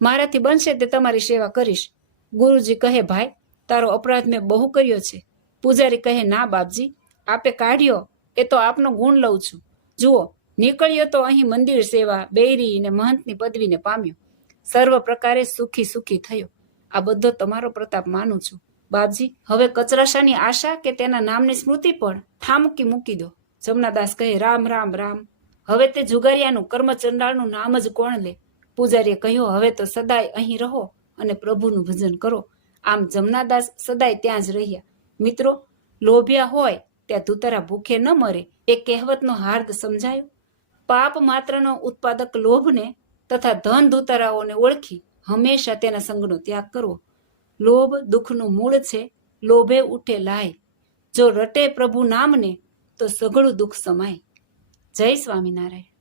મારાથી બનશે તે તમારી સેવા કરીશ. ગુરુજી કહે, ભાઈ, તારો અપરાધ મેં બહુ કર્યો છે. પૂજારી કહે, ના બાપજી, આપે કાઢ્યો એ તો આપનો ગુણ લઉં છું. જુઓ, નીકળ્યો તો અહીં મંદિર સેવા, બૈરી ને મહંતની પદવીને પામ્યો. સર્વ પ્રકારે સુખી સુખી થયો. આ બધો તમારો પ્રતાપ માનું છું. બાપજી, હવે કચરાશાની આશા કે તેના નામની સ્મૃતિ પણ ઠામકી મૂકી દો. જમનાદાસ કહે, રામ રામ રામ. હવે તે જુગારિયાનું કર્મચંડાળનું નામ જ કોણ લે? પૂજારીએ કહ્યું, હવે તો સદાય અહીં રહો અને પ્રભુનું ભજન કરો. આમ જમનાદાસ સદાય ત્યાં જ રહ્યા. મિત્રો, લોભ્યા હોય ત્યાં ધૂતરા ભૂખે ન મરે એ કહેવતનો હાર્દ સમજાયો. પાપ માત્રનો ઉત્પાદક લોભને તથા ધન ધૂતરાઓને ઓળખી હંમેશા તેના સંગનો ત્યાગ કરવો. લોભ દુઃખનું મૂળ છે. લોભે ઉઠે લાય. જો રટે પ્રભુ નામને તો સઘળું દુઃખ સમાય. જય સ્વામિનારાયણ.